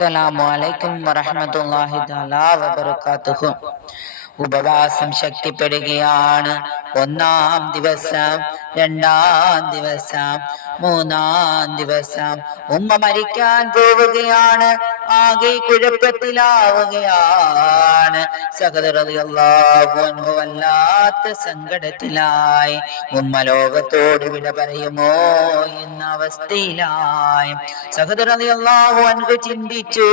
അസ്സലാമു വറഹ്മത്തുള്ളാഹി തആല വബറകാതുഹു. ഉപവാസം ശക്തിപ്പെടുകയാണ്. ഒന്നാം ദിവസം, രണ്ടാം ദിവസം, മൂന്നാം ദിവസം ഉമ്മ മരിക്കാൻ പോവുകയാണ്. ആകെ കുഴപ്പത്തിലാവുകയാണ്. സഹദർ റളിയല്ലാഹു അൻഹു വല്ലാത്ത സങ്കടത്തിലായി. ഉമ്മ ലോകത്തോട് വിട പറയുമോ എന്ന അവസ്ഥയിലായി. സഹദർ റളിയല്ലാഹു അൻഹു ചിന്തിച്ചു,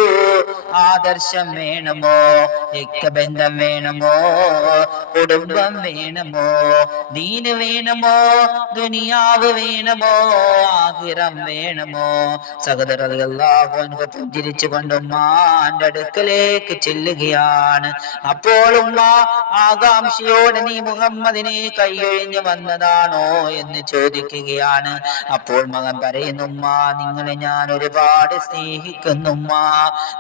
ആദർശം വേണമോ, രക്തബന്ധം വേണമോ, കുടുംബം വേണമോ, ദീന് വേണമോ, ദുനിയാവ് വേണമോ, ആഖിറം വേണമോ? സഹദർ റളിയല്ലാഹു അൻഹു പുഞ്ചിരിച്ചുകൊണ്ട് ഉമ്മാന്റെ അടുക്കലേക്ക് ചെല്ലുകയാണ്. അപ്പോൾ ഉമ്മ ആകാംക്ഷയോടെ, നീ മുഹമ്മദിനെ കൈയൊഴിഞ്ഞു വന്നതാണോ എന്ന് ചോദിക്കുകയാണ്. അപ്പോൾ മകൻ പറയുന്നു, ഉമ്മ, നിങ്ങളെ ഞാൻ ഒരുപാട് സ്നേഹിക്കുന്നു ഉമ്മ,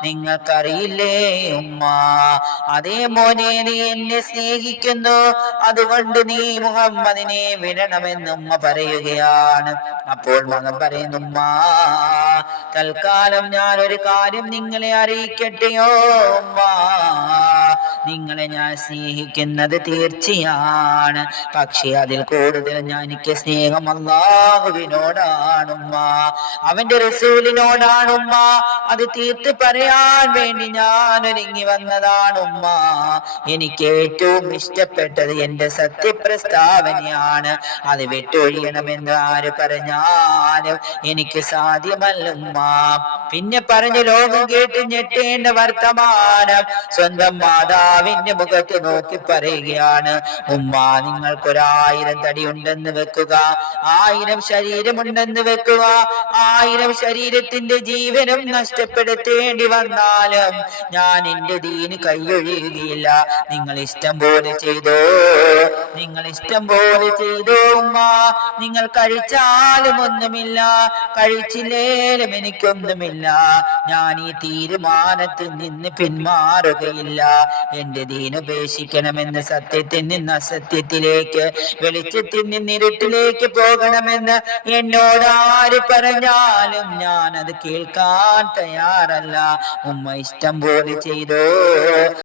നിങ്ങൾക്കറിയില്ലേ ഉമ്മ? അതേ മോനെ, നീ എന്നെ സ്നേഹിക്കുന്നു, അതുകൊണ്ട് നീ മുഹമ്മദിനെ വിടണമെന്ന് ഉമ്മ പറയുകയാണ്. അപ്പോൾ മകൻ പറയുന്നു, ഉമ്മ, തൽക്കാലം ഞാൻ ഒരു കാര്യം നിങ്ങളെ അറിയിക്കട്ടെയോ ഉമ്മ? നിങ്ങളെ ഞാൻ സ്നേഹിക്കുന്നത് തീർച്ചയാണ്, പക്ഷേ അതിൽ കൂടുതൽ എനിക്ക് സ്നേഹം അല്ലാഹുവിനോടാണുമ്മ, അവന്റെ റസൂലിനോടാണുമ്മ. അത് തീർത്ത് പറയാൻ വേണ്ടി ഞാൻ ഒരുങ്ങി വന്നതാണുമ്മ. എനിക്ക് ഏറ്റവും ഇഷ്ടപ്പെട്ടത് എന്റെ സത്യപ്രസ്താവനയാണ്. അത് വിട്ടൊഴിയണമെന്ന് ആര് പറഞ്ഞാലും എനിക്ക് സാധ്യമല്ലുമ്മ. പിന്നെ പറഞ്ഞു, ലോകം കേട്ട് ഞെട്ടേണ്ട വർത്തമാനം സ്വന്തം മാതാവിന്റെ മുഖത്ത് നോക്കി പറയുകയാണ്. ഉമ്മ, നിങ്ങൾക്കൊരായിരം തടി ഉണ്ടെന്ന് വെക്കുക, 1000 ശരീരമുണ്ടെന്ന് വെക്കുക, 1000 ശരീരത്തിന്റെ ജീവനും നഷ്ടപ്പെടുത്തേണ്ടി വന്നാലും ഞാൻ എന്റെ ദീന് കൈയൊഴിയുകയില്ല. നിങ്ങൾ ഇഷ്ടം പോലെ ചെയ്തോ, നിങ്ങൾ ഇഷ്ടം പോലെ ചെയ്തോ ഉമ്മ. നിങ്ങൾ കഴിച്ചാലും ഒന്നുമില്ല, കഴിച്ചില്ലേലും എനിക്കൊന്നുമില്ല. ഞാൻ ഈ തീരുമാനത്തിൽ നിന്ന് പിന്മാറുകയില്ല. എന്റെ ദീൻ ഉപേക്ഷിക്കണമെന്ന്, സത്യത്തിൽ നിന്ന് അസത്യത്തിലേക്ക്, വെളിച്ചത്തിൽ നിന്ന് ഇരുട്ടിലേക്ക് പോകണമെന്ന് എന്നോട് ആര് പറഞ്ഞാലും ഞാൻ അത് കേൾക്കാൻ തയ്യാറല്ല. ഉമ്മ ഇഷ്ടം പോലെ ചെയ്തോ.